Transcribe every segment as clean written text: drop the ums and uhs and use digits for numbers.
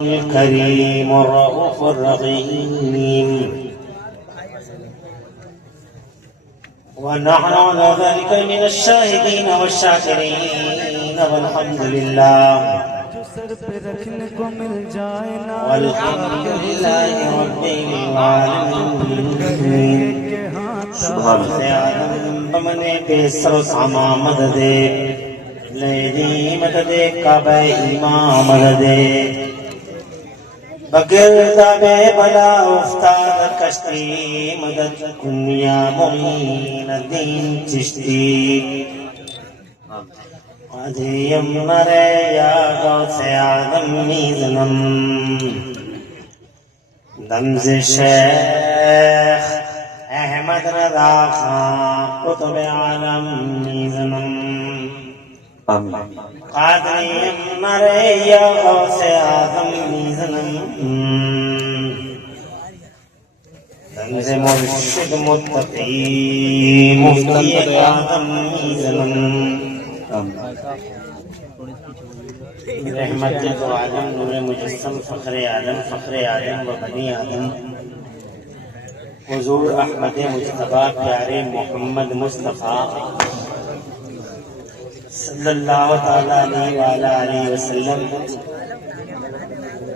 الكريم الرؤوف الرحيم ونحن على ذلك من الشاهدين والشاكرين والحمد لله والحمد لله رب العالمين سبحان بمن بسر ساما مدد لیدی مدد کعبہ ایمان مدد بگرداب بلا افتاد کشتی مدد کنیا معین الدین چشتی ادھیم مرے یا غوث آدم میزنم دمز شیخ احمد رضا خان قطب عالم میزنم قادریم مرے یا غوث آدم میزنم دمز مرشد متقی مفتی آدم میزنم رحمت دو عالم نور مجسم فخر عالم و بنی آدم حضور احمد مجتبی پیارے محمد مصطفیٰ صلی اللہ تعالیٰ علیہ وسلم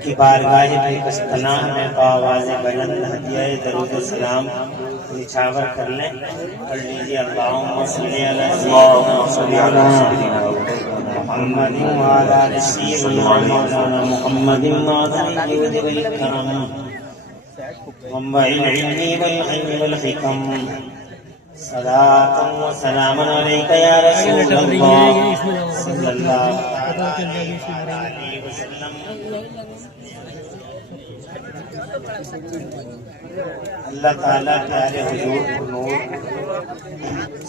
کی بارگاہ پستنا میں بآواز بلند ہدیہ درود و سلام نچھاور کر لیں. پڑھ لیجیے اللہم صلی علی سیدنا محمد وعلی آل سیدنا محمد وعلی والکرم والعلم والخیر والحکم صلاة و سلام علیک یا رسول اللہ صلی اللہ علیہ وسلم. اللہ تعالیٰ پیارے حضور کو نور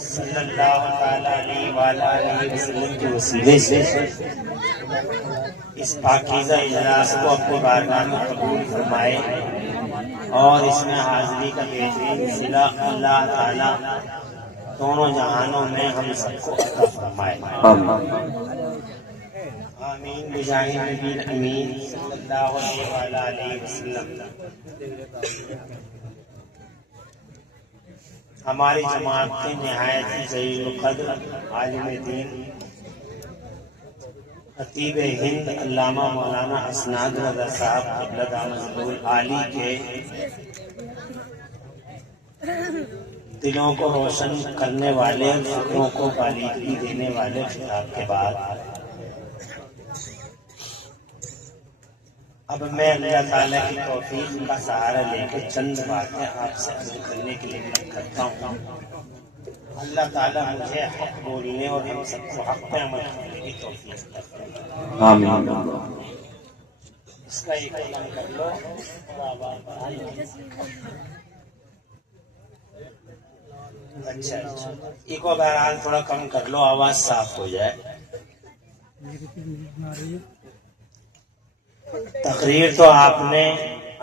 صلی اللہ علیہ وسلم کے وسیلے سے اس پاکیزہ اجلاس کو اپنے بارگاہ میں قبول فرمائے اور اس میں حاضری کا بہترین صلہ اللہ تعالیٰ دونوں جہانوں میں ہم سب کو عطا فرمائے. آمین بجاہ نبی امین صلی اللہ علیہ وسلم. ہماری جماعت کے نہایت ہی جلیل القدر عالم دین خطیب ہند علامہ مولانا اسناد رضا صاحب قبلہ دامت العالی کے دلوں کو روشن کرنے والے فکروں کو بالیدگی دینے والے خطاب کے بعد اب میں اللہ تعالیٰ کی توفیق کا سہارا لے کے چند باتیں آپ سے عرض کرنے کے لیے من کرتا ہوں. اللہ تعالیٰ مجھے حق بولنے اور ہم سب کو حق پہ عمل کرنے کی توفیق عطا فرمائے. آمین. اس کا ایک قلم کر لو اور آواز بڑھائی. اچھا ایک کو بہرحال تھوڑا کم کر لو آواز صاف ہو جائے. تقریر تو آپ نے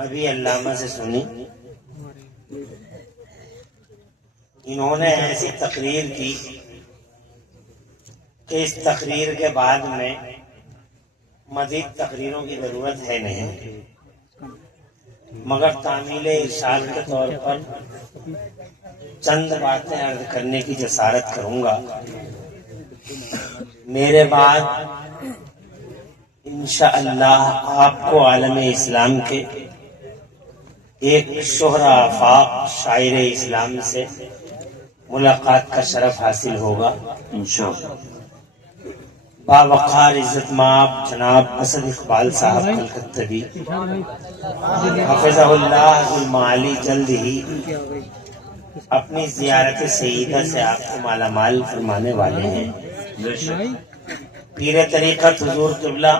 ابھی علامہ سے سنی. انہوں نے ایسی تقریر کی کہ اس تقریر کے بعد میں مزید تقریروں کی ضرورت ہے نہیں، مگر تعمیل ارشاد کے طور پر چند باتیں عرض کرنے کی جسارت کروں گا. میرے بعد انشاءاللہ آپ کو عالم اسلام کے ایک شہرہ آفاق شاعر اسلام سے ملاقات کا شرف حاصل ہوگا انشاءاللہ. باوقار عزت مآب جناب اسد اقبال صاحب کلکتوی حفظہ اللہ المعالی جلد ہی اپنی زیارت سیدہ سے آپ کو مالا مال فرمانے والے ہیں. پیر طریقت حضور قبلہ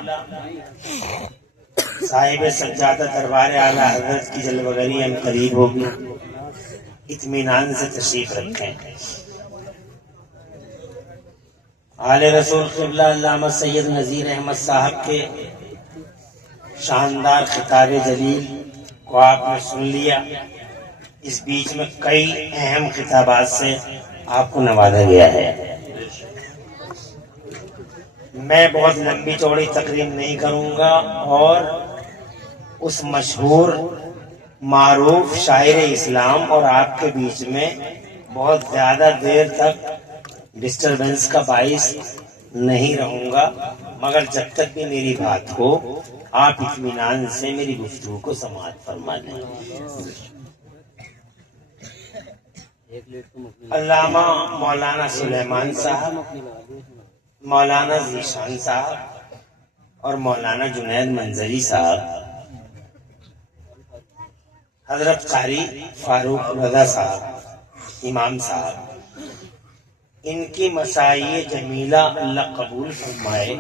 صاحب سجادہ دربار اعلیٰ حضرت کی جلوگری ہم قریب ہوگی. اطمینان سے تشریف رکھیں. آل رسول قبلہ علامہ سید نذیر احمد صاحب کے شاندار خطاب جلیل کو آپ نے سن لیا. اس بیچ میں کئی اہم خطابات سے آپ کو نوازا گیا ہے. میں بہت لمبی چوڑی تقریر نہیں کروں گا اور اس مشہور معروف شاعر اسلام اور آپ کے بیچ میں بہت زیادہ دیر تک ڈسٹربنس کا باعث نہیں رہوں گا، مگر جب تک بھی میری بات ہو آپ اطمینان سے میری گفتگو کو سماعت فرما لیں۔ علامہ مولانا سلیمان صاحب، مولانا ذیشان صاحب اور مولانا جنید منظری صاحب، حضرت قاری فاروق رضا صاحب امام صاحب، ان کی مساعی جمیلہ اللہ قبول فرمائے،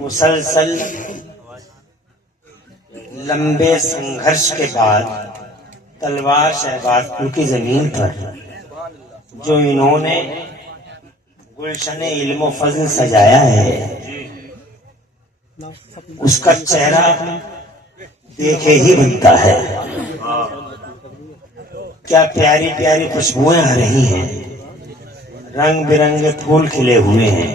مسلسل لمبے سنگھرش کے بعد تلوار شہباز پور کی زمین پر جو انہوں نے گلشن علم و فضل سجایا ہے، اس کا چہرہ دیکھے ہی بنتا ہے۔ کیا پیاری پیاری خوشبوئیں آ رہی ہیں، رنگ برنگے پھول کھلے ہوئے ہیں،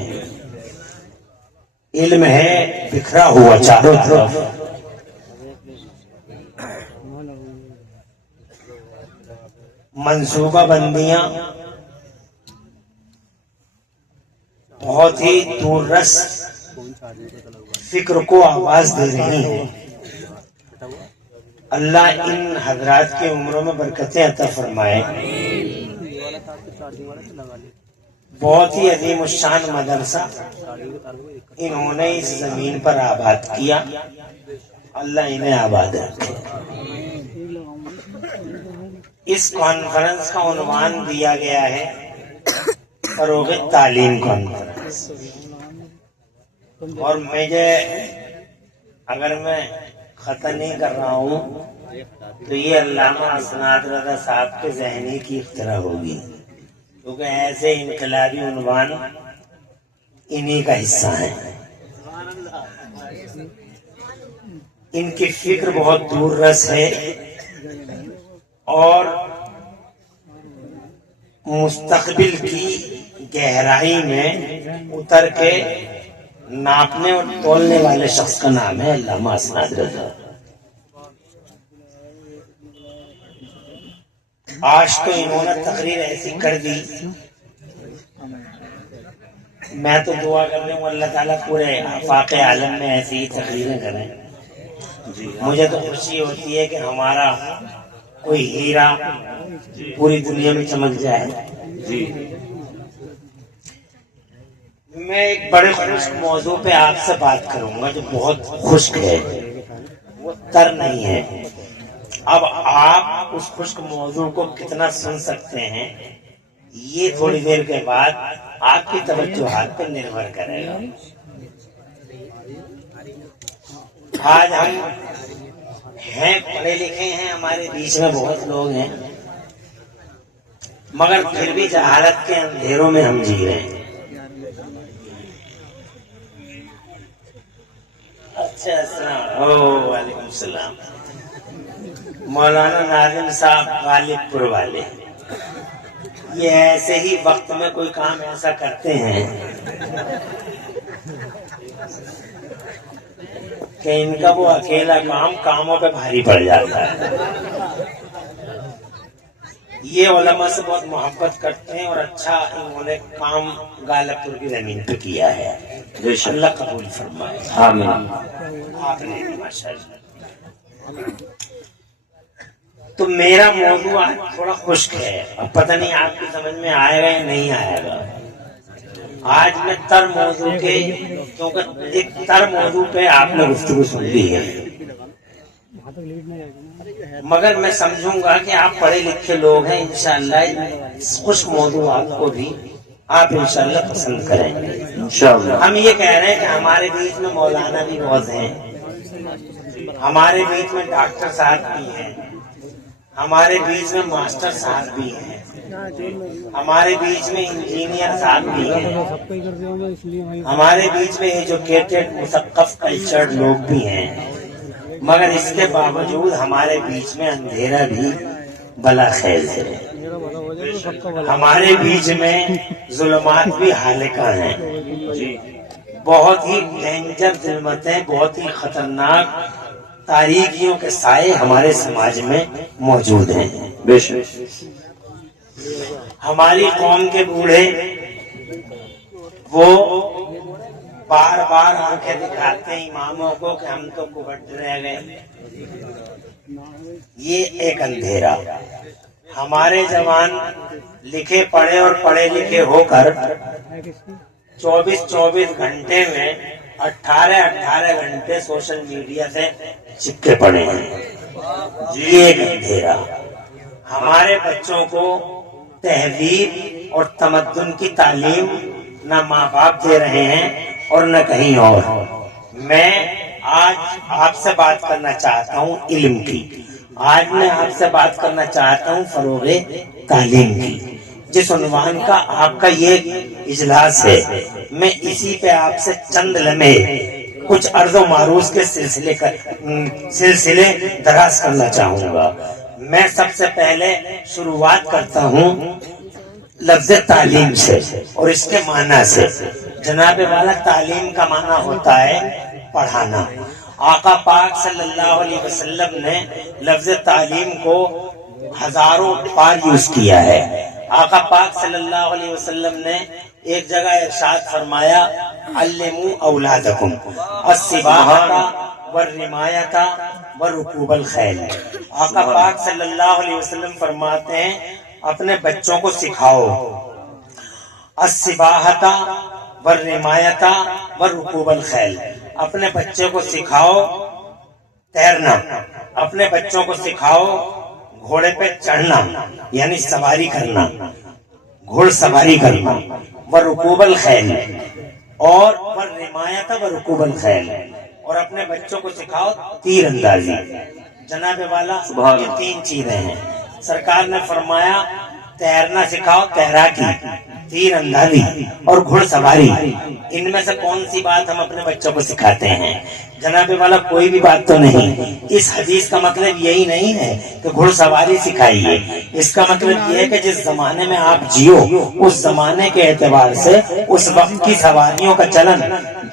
علم ہے بکھرا ہوا چاروں طرف، منصوبہ بندیاں بہت ہی دور رس فکر کو آواز دے رہی ہیں۔ اللہ ان حضرات کی عمروں میں برکتیں عطا فرمائے۔ بہت ہی عظیم الشان مدرسہ انہوں نے اس زمین پر آباد کیا، اللہ انہیں آباد رکھے۔ اس کانفرنس کا عنوان دیا گیا ہے فروغ تعلیم کانفرنس، اور مجھے اگر میں خطا نہیں کر رہا ہوں تو یہ علامہ اسناد رضا صاحب کے ذہنی کی اختراع ہوگی، کیونکہ ایسے انقلابی عنوان انہی کا حصہ ہیں۔ ان کی فکر بہت دور رس ہے اور مستقبل کی گہرائی میں اتر کے ناپنے اور تولنے والے شخص کا نام ہے علامہ اسناد رضا۔ آج تو انہوں نے تقریر ایسی کر دی، میں تو دعا کر رہا ہوں اللہ تعالیٰ پورے آفاق عالم میں ایسی ہی تقریریں کریں۔ مجھے تو خوشی ہوتی ہے کہ ہمارا کوئی ہیرا پوری دنیا میں چمک جائے۔ میں ایک بڑے خشک موضوع پہ آپ سے بات کروں گا جو بہت خشک ہے، وہ تر نہیں ہے۔ اب آپ اس خشک موضوع کو کتنا سن سکتے ہیں یہ تھوڑی دیر کے بعد آپ کی توجہات پر نربھر کرے گا۔ آج ہم ہیں پڑھے لکھے ہیں، ہمارے بیچ میں بہت لوگ ہیں، مگر پھر بھی جہالت کے اندھیروں میں ہم جی رہے ہیں۔ اچھا السلام وعلیکم السلام۔ مولانا ناظم صاحب غالب پور والے یہ ایسے ہی وقت میں کوئی کام ایسا کرتے ہیں کہ ان کا وہ اکیلا کام کاموں پہ بھاری پڑ جاتا ہے۔ یہ علماء سے بہت محبت کرتے ہیں اور اچھا انہوں نے کام غالب پور کی زمین پہ کیا ہے، اللہ قبول فرمائے۔ آمین۔ آپ نے ماشاءاللہ۔ تو میرا موضوع آج تھوڑا خشک ہے، اب پتہ نہیں آپ کی سمجھ میں آئے گا یا نہیں آئے گا۔ آج میں تر موضوع کے، کیونکہ ایک تر موضوع پہ آپ نے گفتگو سن لی ہے، مگر میں سمجھوں گا کہ آپ پڑھے لکھے لوگ ہیں، انشاءاللہ اس خشک موضوعات کو بھی آپ انشاءاللہ پسند کریں گے انشاءاللہ۔ ہم یہ کہہ رہے ہیں کہ ہمارے بیچ میں مولانا بھی بہت ہیں، ہمارے بیچ میں ڈاکٹر صاحب بھی ہیں، ہمارے بیچ میں ماسٹر صاحب بھی ہیں، ہمارے بیچ میں انجینئر صاحب بھی ہیں، ہمارے بیچ میں ایجوکیٹڈ مثقف کلچرڈ لوگ بھی ہیں، مگر اس کے باوجود ہمارے بیچ میں اندھیرا بھی بلا خیز ہے، ہمارے بیچ میں ظلمات بھی حالقہ ہیں، بہت ہی ڈینجر ظلمتیں، بہت ہی خطرناک تاریکیوں کے سائے ہمارے سماج میں موجود ہیں۔ بے شک ہماری قوم کے بوڑھے وہ بار بار آنکھیں دکھاتے ہیں اماموں کو کہ ہم تو کبٹ رہ گئے۔ یہ ایک اندھیرا، ہمارے جوان لکھے پڑھے اور پڑھے لکھے ہو کر 24 گھنٹے میں 18 گھنٹے سوشل میڈیا سے چپکے پڑے ہیں۔ یہ ایک اندھیرا، ہمارے بچوں کو تہذیب اور تمدن کی تعلیم نہ ماں باپ دے رہے ہیں اور نہ کہیں اور۔ میں آج آپ سے بات کرنا چاہتا ہوں علم کی، آج میں آپ سے بات کرنا چاہتا ہوں فروغ تعلیم کی۔ جس عنوان کا آپ کا یہ اجلاس ہے، میں اسی پہ آپ سے چند لمحے کچھ عرض و معروض کے سلسلے دراز کرنا چاہوں گا۔ میں سب سے پہلے شروعات کرتا ہوں لفظ تعلیم سے اور اس کے معنی سے۔ جناب والا، تعلیم کا معنی ہوتا ہے پڑھانا۔ آقا پاک صلی اللہ علیہ وسلم نے لفظ تعلیم کو ہزاروں بار یوز کیا ہے۔ آقا پاک صلی اللہ علیہ وسلم نے ایک جگہ ارشاد فرمایا، علموا اولادکم السباحۃ والرمایۃ ورکوب الخیل۔ آقا پاک صلی اللہ علیہ وسلم فرماتے ہیں اپنے بچوں کو سکھاؤ السباحۃ والرمایۃ ورکوب الخیل، اپنے بچے کو سکھاؤ تیرنا، اپنے بچوں کو سکھاؤ گھوڑے پہ چڑھنا یعنی سواری کرنا، گھوڑ سواری کرنا، ورکوب الخیل اور والرمایۃ ورکوب الخیل، اور اپنے بچوں کو سکھاؤ تیر اندازی۔ جناب والا، یہ 3 چیزیں ہیں۔ سرکار نے فرمایا تیرنا سکھاؤ، تیراکی، تیر اندازی اور گھڑ سواری۔ ان میں سے کون سی بات ہم اپنے بچوں کو سکھاتے ہیں؟ جناب والا، کوئی بھی بات تو نہیں۔ اس حدیث کا مطلب یہی نہیں ہے کہ گھڑ سواری سکھائیے، اس کا مطلب یہ ہے کہ جس زمانے میں آپ جیو اس زمانے کے اعتبار سے اس وقت کی سواریوں کا چلن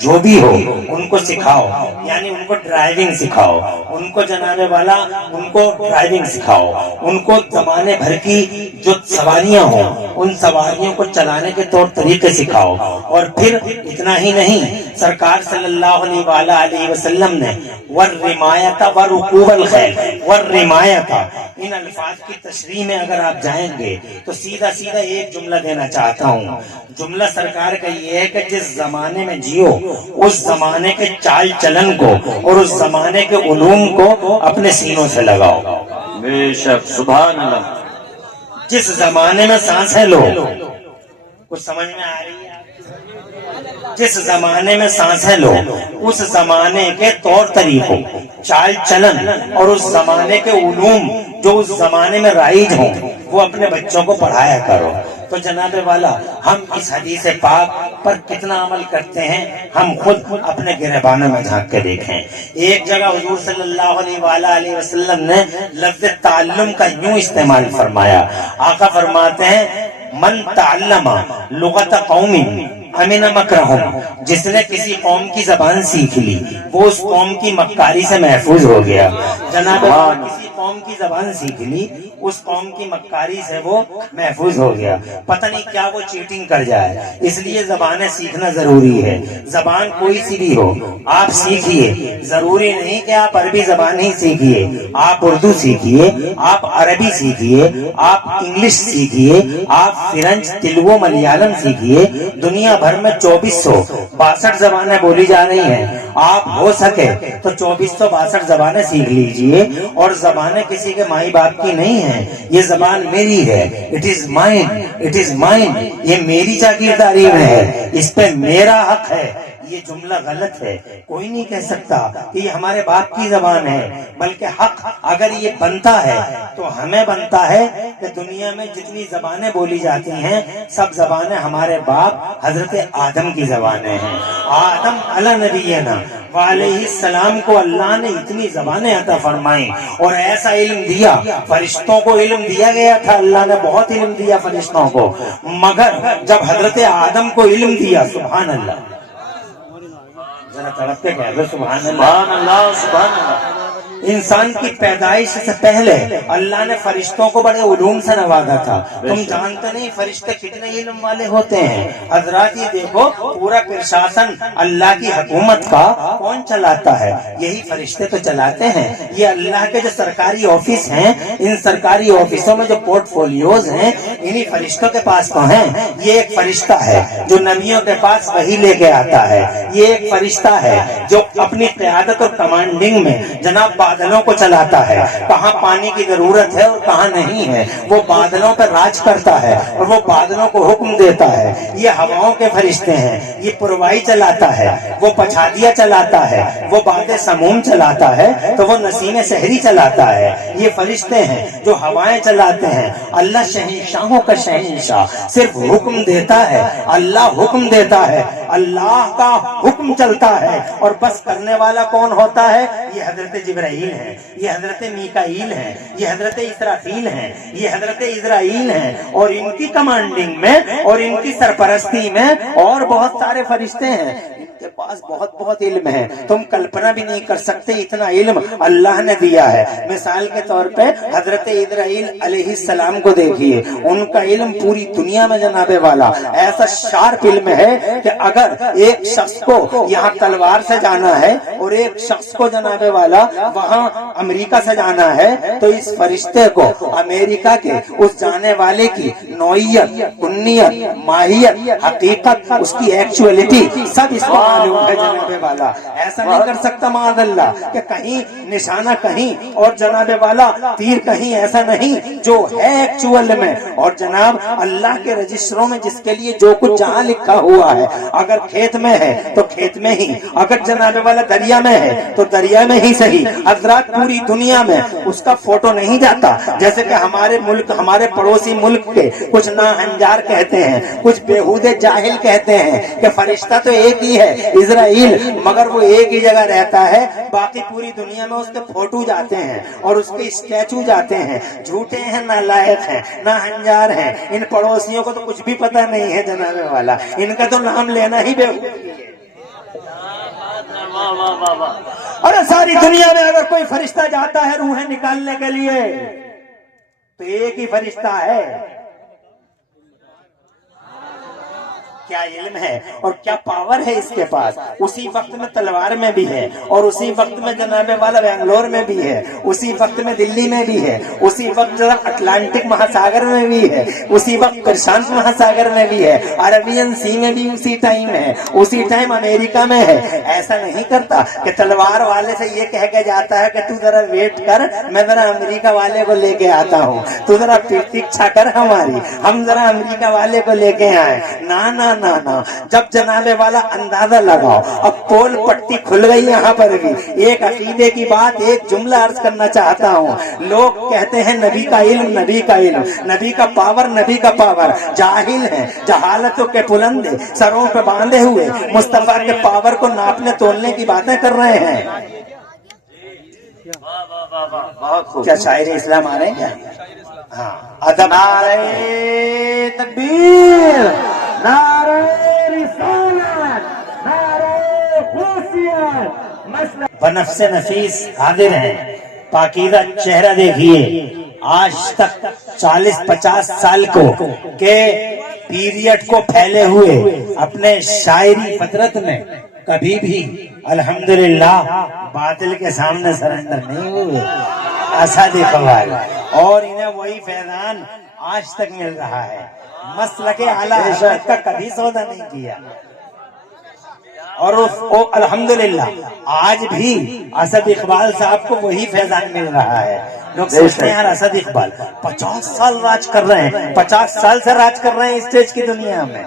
جو بھی ہو ان کو سکھاؤ، یعنی ان کو ڈرائیونگ سکھاؤ، ان کو جناب والا ان کو ڈرائیونگ سکھاؤ، ان کو زمانے بھر کی جو سواریاں ہوں ان سواریوں کو چلانے کے طور طریقے سکھاؤ۔ اور پھر اتنا ہی نہیں، سرکار صلی اللہ علیہ وسلم نے والرمایۃ ورکوب الخیل، والرمایۃ، ان الفاظ کی تشریح میں اگر آپ جائیں گے تو سیدھا ایک جملہ دینا چاہتا ہوں۔ جملہ سرکار کا یہ ہے کہ جس زمانے میں جیو اس زمانے کے چال چلن کو اور اس زمانے کے علوم کو اپنے سینوں سے لگاؤ۔ بے شک، سبحان اللہ۔ جس زمانے میں سانسیں لو، کچھ سمجھ میں آ رہی ہے؟ جس زمانے میں سانسیں لو اس زمانے کے طور طریقوں، چال چلن اور اس زمانے کے علوم جو اس زمانے میں رائج ہوں وہ اپنے بچوں کو پڑھایا کرو۔ تو جناب والا، ہم اس حدیث پاک پر کتنا عمل کرتے ہیں ہم خود اپنے گریبانوں میں جھانک کے دیکھیں۔ ایک جگہ حضور صلی اللہ علیہ وسلم نے لفظ تعلم کا یوں استعمال فرمایا۔ آقا فرماتے ہیں من تعلم لغت قوم امن مکرہم، جس نے کسی قوم کی زبان سیکھ لی وہ اس قوم کی مکاری سے محفوظ ہو گیا۔ جناب کسی قوم کی زبان سیکھ لی اس قوم کی مکاری سے وہ محفوظ ہو گیا۔ پتہ نہیں کیا وہ چیٹنگ کر جائے، اس لیے زبانیں سیکھنا ضروری ہے۔ زبان کوئی سی بھی ہو آپ سیکھیے، ضروری نہیں کہ آپ عربی زبان ہی سیکھیے، آپ اردو سیکھیے، آپ عربی سیکھیے، آپ انگلش سیکھیے، آپ فرنچ، تلگو، ملیالم سیکھیے۔ دنیا بھر میں 2462 زبانیں بولی جا رہی ہیں، آپ ہو سکے تو 2462 زبانیں سیکھ لیجئے۔ اور زبانیں کسی کے مائی باپ کی نہیں ہیں، یہ زبان میری ہے، it is mine, it is mine, یہ میری جاگیرداری میں ہے، اس پہ میرا حق ہے۔ یہ جملہ غلط ہے، کوئی نہیں کہہ سکتا کہ یہ ہمارے باپ کی زبان ہے، بلکہ حق اگر یہ بنتا ہے تو ہمیں بنتا ہے کہ دنیا میں جتنی زبانیں بولی جاتی ہیں سب زبانیں ہمارے باپ حضرت آدم کی زبانیں ہیں۔ آدم علی نبینا وعلیہ السلام کو اللہ نے اتنی زبانیں عطا فرمائیں اور ایسا علم دیا، فرشتوں کو علم دیا گیا تھا، اللہ نے بہت علم دیا فرشتوں کو، مگر جب حضرت آدم کو علم دیا، سبحان اللہ، ذرا تڑپ کے کہہ دو سبحان اللہ، سبحان اللہ، سبحان اللہ، انسان کی پیدائش سے پہلے اللہ نے فرشتوں کو بڑے علوم سے نوازا تھا. تم جانتے نہیں فرشتے کتنے علم والے ہوتے ہیں. حضرات یہ دیکھو پورا پرشاسن اللہ کی حکومت کا کون چلاتا ہے؟ یہی فرشتے تو چلاتے ہیں. یہ اللہ کے جو سرکاری آفس ہیں، ان سرکاری آفسوں میں جو پورٹ فولیوز ہیں انہی فرشتوں کے پاس تو ہیں. یہ ایک فرشتہ ہے جو نبیوں کے پاس وحی لے کے آتا ہے. یہ ایک فرشتہ ہے جو اپنی قیادت اور کمانڈنگ میں جناب بادلوں کو چلاتا ہے. کہاں پانی کی ضرورت ہے اور کہاں نہیں ہے وہ بادلوں پر راج کرتا ہے اور وہ بادلوں کو حکم دیتا ہے. یہ ہواؤں کے فرشتے ہیں. یہ پروائی چلاتا ہے، وہ پچھادیاں چلاتا ہے، وہ باد سموم چلاتا ہے تو وہ نسیم سحری چلاتا ہے. یہ فرشتے ہیں جو ہوائیں چلاتے ہیں. اللہ شہنشاہوں کا شہنشاہ صرف حکم دیتا ہے. اللہ حکم دیتا ہے، اللہ کا حکم چلتا ہے. اور بس کرنے والا کون ہوتا ہے؟ یہ حضرت جبرائیل ہے، یہ حضرت میکائیل ہے، یہ حضرت اسرافیل ہے، یہ حضرت اسرائیل ہے. اور ان کی کمانڈنگ میں اور ان کی سرپرستی میں اور بہت سارے فرشتے ہیں. ان کے پاس بہت بہت علم ہے. تم کلپنا بھی نہیں کر سکتے اتنا علم اللہ نے دیا ہے. مثال کے طور پہ حضرت اسرائیل علیہ السلام کو دیکھیے. ان کا علم پوری دنیا میں جناب والا ایسا شارپ علم ہے کہ اگر ایک شخص کو یہاں تلوار سے جانا ہے اور ایک شخص کو جناب والا وہاں امریکہ سے جانا ہے تو اس فرشتے کو امریکہ کے اس جانے والے کی نوعیت، کنیت، ماہیت، حقیقت، اس کی ایکچولیٹی سب اس کو معلوم ہے جناب والا. ایسا نہیں کر سکتا معاذ اللہ کہ کہیں نشانہ کہیں اور جناب والا تیر کہیں، ایسا نہیں. جو ہے ایکچوئل میں اور جناب اللہ کے رجسٹروں میں جس کے لیے جو کچھ جہاں لکھا ہوا ہے، اگر کھیت میں ہے تو کھیت میں ہی، اگر جناب والا دریا میں ہے تو دریا میں ہی صحیح. حضرات پوری دنیا میں اس کا فوٹو نہیں جاتا. جیسے کہ ہمارے ملک، ہمارے پڑوسی ملک کے کچھ ناہنجار کہتے ہیں، کچھ بےہودے جاہل کہتے ہیں کہ فرشتہ تو ایک ہی ہے اسرائیل، مگر وہ ایک ہی جگہ رہتا ہے. باقی پوری دنیا میں اس کے فوٹو جاتے ہیں اور اس کے اسٹیچو جاتے ہیں. جھوٹے ہیں، نالائق ہیں، ناہنجار ہیں. ان پڑوسیوں کو تو کچھ بھی پتہ نہیں ہے جناب والا. ان کا تو نام لینا ہی بیوقوفی ہے. اور ساری دنیا میں اگر کوئی فرشتہ جاتا ہے روحیں نکالنے کے لیے تو ایک ہی فرشتہ ہے. کیا علم ہے اور کیا پاور ہے اس کے پاس. اسی وقت میں تلوار میں بھی ہے اور اسی وقت میں جناب والا بنگلور میں بھی ہے، اسی وقت میں دلی میں بھی ہے، اسی وقت جناب اٹلانٹک مہاساگر میں بھی ہے، اسی وقت پرشانت مہاساگر میں بھی ہے، عربین سی میں بھی اسی ٹائم ہے، اسی ٹائم امریکہ میں ہے. ایسا نہیں کرتا کہ تلوار والے سے یہ کہہ کے جاتا ہے کہ تو ذرا ویٹ کر، میں ذرا امریکہ والے کو لے کے آتا ہوں، تو ذرا پرتیکشا کر ہماری، ہم ذرا امریکہ والے کو لے کے آئے. نہ نہ نہ، جب جناب والا اندازہ لگاؤ. اب پول پٹی کھل گئی یہاں پر بھی. ایک عقیدے کی بات، ایک جملہ عرض کرنا چاہتا ہوں. لوگ کہتے ہیں نبی کا علم، نبی کا علم، نبی کا پاور، نبی کا پاور. جاہل ہیں، جہالتوں کے پلندے سروں پہ باندھے ہوئے مصطفیٰ کے پاور کو ناپنے تولنے کی باتیں کر رہے ہیں. کیا شاعر اسلام آ رہے ہیں کیا؟ ہاں. ادب. نعرہ تکبیر، نعرہ رسالت، نعرہ حیثیت. بنفس نفیس حاضر ہیں. پاکیزہ چہرہ دیکھیے. آج تک 40-50 سال کو کے پیریڈ کو پھیلے ہوئے اپنے شاعری فطرت میں کبھی بھی الحمدللہ باطل کے سامنے سرنڈر نہیں ہوئے. اسد اقبال. اور انہیں وہی فیضان آج تک مل رہا ہے. مسلک اعلیٰ حضرت کا کبھی سودا نہیں کیا. اور الحمدللہ آج بھی اسد اقبال صاحب کو وہی فیضان مل رہا ہے. لوگ سوچتے ہیں یار اسد اقبال 50 سال راج کر رہے ہیں، 50 سال سے راج کر رہے ہیں اسٹیج کی دنیا میں.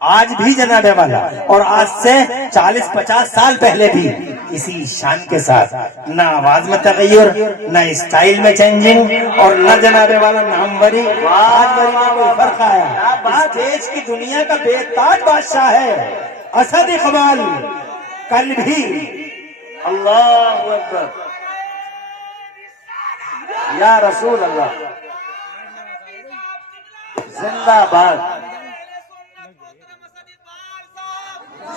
آج بھی جناب والا اور آج سے 40-50 سال پہلے بھی اسی شان کے ساتھ، نہ آواز میں تغیر، نہ اسٹائل میں چینجنگ، اور نہ جناب والا ناموری آجوری میں کوئی فرق آیا. اسٹیج کی دنیا کا بے تاج بادشاہ ہے اسد اقبال. کل بھی اللہ اکبر یا رسول اللہ زندہ باد،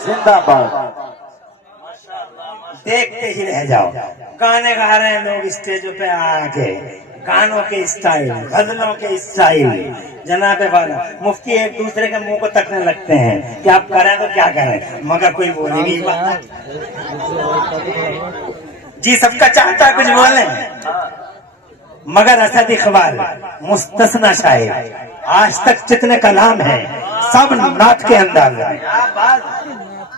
زندہ باد. دیکھتے ہی رہ جاؤ. گانے گا رہے ہیں لوگ اسٹیجوں پہ آ کے, گانوں کے اسٹائل, غزلوں کے اسٹائل, جناب والا مفتی ایک دوسرے کے منہ کو تکنے لگتے ہیں کہ آپ کریں تو کیا کریں, مگر کوئی بولے نہیں پاتا. جی سب کا چاہتا کچھ بولیں, مگر اسد اقبال مستثنا شاعر, آج تک جتنے کلام ہیں سب نعت کے انداز میں.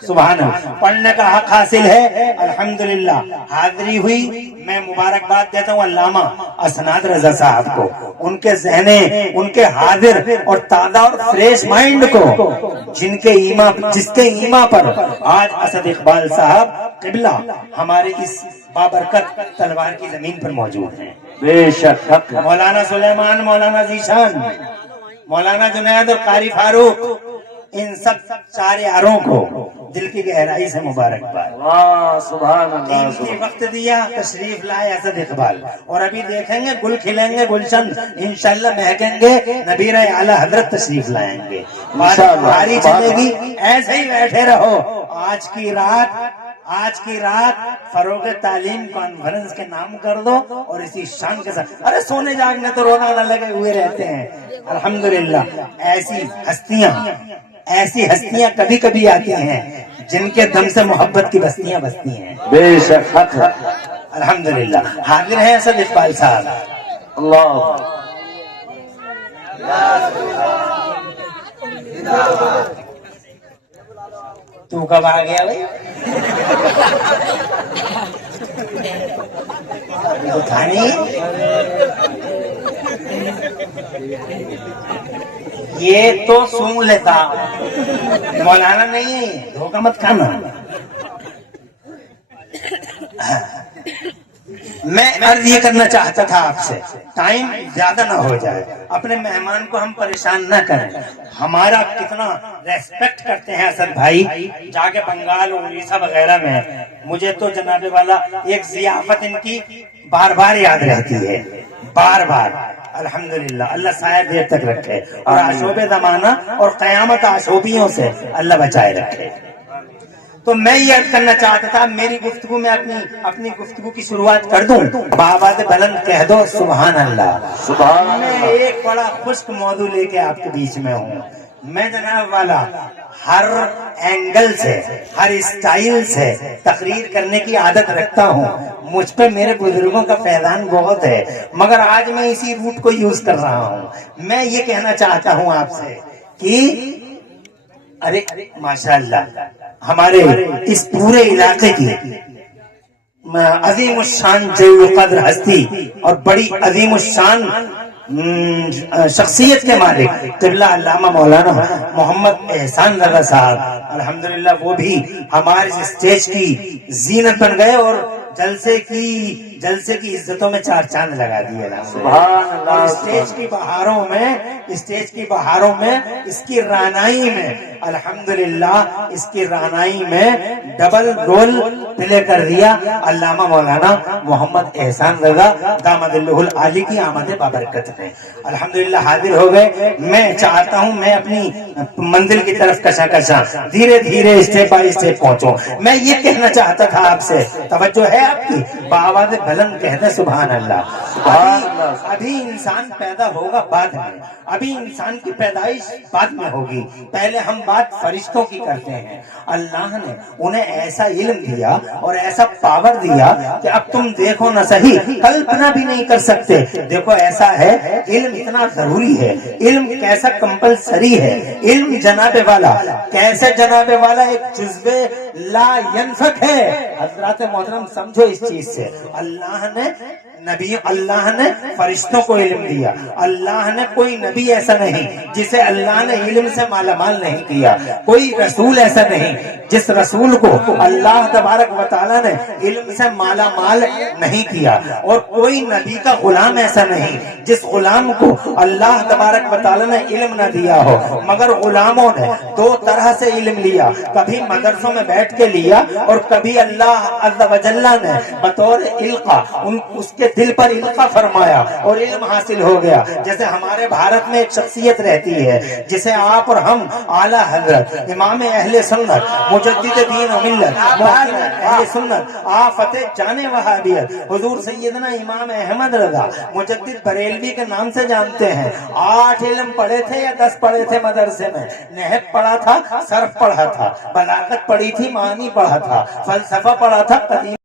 سبحان اللہ. پڑھنے کا حق حاصل ہے الحمدللہ. حاضری ہوئی, میں مبارکباد دیتا ہوں علامہ اسناد رضا صاحب کو, ان کے ذہنے, ان کے حاضر اور تازہ اور فریش مائنڈ کو, جس کے ایما پر آج اسد اقبال صاحب قبلہ ہمارے اس بابرکت تلوار کی زمین پر موجود ہیں. بے شک حق ہے. مولانا سلیمان, مولانا ذیشان, مولانا جنید اور قاری فاروق, ان سب چار یاروں کو دل کی گہرائی سے مبارکباد. واہ سبحان اللہ. قیمتی وقت دیا, تشریف لائے اسد اقبال, اور ابھی دیکھیں گے گل کھلیں گے, گلشن انشاءاللہ مہکیں گے, نبیر اعلی حضرت تشریف لائیں گے, بھاری چلے گی. ایسے ہی بیٹھے رہو. آج کی رات فروغ تعلیم کانفرنس کے نام کر دو اور اسی شان کے ساتھ. ارے سونے جاگنے تو رونا نہ لگے ہوئے رہتے ہیں الحمدللہ. ایسی ہستیاں کبھی کبھی آتی ہیں جن کے دم سے محبت کی بستیاں بستی ہیں. بے شک حق ہے. الحمدللہ. حاضر ہیں اسد اقبال صاحب. اللہ. تو کب آ گیا بھائی؟ تو تھا نہیں. یہ تو سون لیتا, مولانا نہیں ہے, دھوکہ مت کھانا. میں عرض یہ کرنا چاہتا تھا آپ سے, ٹائم زیادہ نہ ہو جائے, اپنے مہمان کو ہم پریشان نہ کریں. ہمارا کتنا ریسپیکٹ کرتے ہیں اسد بھائی, جا کے بنگال اڑیسہ وغیرہ میں. مجھے تو جناب والا ایک ضیافت ان کی بار بار یاد رہتی ہے, بار بار. الحمدللہ اللہ سایہ دیر تک رکھے, اور آشوب زمانہ اور قیامت آشوبیوں سے اللہ بچائے رکھے. تو میں یہ کرنا چاہتا تھا, میری گفتگو میں اپنی گفتگو کی شروعات کر دوں. بآواز بلند کہہ دو سبحان اللہ. سبحان اللہ. میں ایک بڑا خشک موضوع لے کے آپ کے بیچ میں ہوں. میں جناب والا ہر اینگل سے, ہر اسٹائل سے تقریر کرنے کی عادت رکھتا ہوں. مجھ پہ میرے بزرگوں کا فیضان بہت ہے, مگر آج میں اسی روٹ کو یوز کر رہا ہوں. میں یہ کہنا چاہتا ہوں آپ سے کہ ارے ماشاءاللہ ہمارے اس پورے علاقے کی عظیم الشان جلیل القدر ہستی اور بڑی عظیم الشان شخصیت کے مالک قبلہ علامہ مولانا محمد احسان رضا صاحب, الحمدللہ وہ بھی ہمارے اسٹیج کی زینت بن گئے اور جلسے کی عزتوں میں چار چاند لگا دیے. سبحان اللہ. اسٹیج کی بہاروں میں اس کی رانائی میں الحمدللہ اس کی رانائی میں ڈبل رول پلے کر دیا علامہ مولانا محمد احسان رضا دامد اللہ العالی کی آمد بابرکت میں. الحمدللہ حاضر ہو گئے. میں چاہتا ہوں میں اپنی منزل کی طرف کشا دھیرے دھیرے اسٹیپ بائی اسٹیپ پہنچوں. میں یہ کہنا چاہتا تھا آپ سے, توجہ ہے آپ کی, بآواز بلند کہتے سبحان اللہ. ابھی انسان پیدا ہوگا بعد میں, ابھی انسان کی پیدائش بعد میں ہوگی. پہلے ہم بات فرشتوں کی کرتے ہیں. اللہ نے انہیں ایسا علم دیا اور ایسا پاور دیا کہ اب تم دیکھو نہ صحیح, کلپنا بھی نہیں کر سکتے. دیکھو ایسا ہے, علم اتنا ضروری ہے, علم کیسا کمپلسری ہے, علم جناب والا کیسے جناب والا ایک جزوے لا ینفک ہے. حضرات محترم سمجھو اس چیز سے, اللہ نے فرشتوں کو علم دیا. اللہ نے کوئی نبی ایسا نہیں جسے اللہ نے علم سے مالا مال نہیں کیا. کوئی رسول ایسا نہیں جس رسول کو اللہ تبارک و تعالیٰ نے علم سے مالا مال نہیں کیا. اور کوئی نبی کا غلام ایسا نہیں جس غلام کو اللہ تبارک و تعالیٰ نے علم نہ دیا ہو. مگر غلاموں نے دو طرح سے علم لیا, کبھی مدرسوں میں بیٹھ کے لیا اور کبھی اللہ عز و جل نے بطور القا اس کے دل پر القا وظیفہ فرمایا اور علم حاصل ہو گیا. جیسے ہمارے بھارت میں ایک شخصیت رہتی ہے جسے آپ اور ہم اعلیٰ حضرت امام اہل سنت مجدد دین و ملت محکم اہل سنت آفتِ جان وہابیت حضور سیدنا امام احمد رضا مجدد بریلوی کے نام سے جانتے ہیں. 8 علم پڑھے تھے یا 10 پڑھے تھے مدرسے میں؟ نحو پڑھا تھا، صرف پڑھا تھا، بلاغت پڑھی تھی، معانی پڑھا تھا، فلسفہ پڑھا تھا، قدیم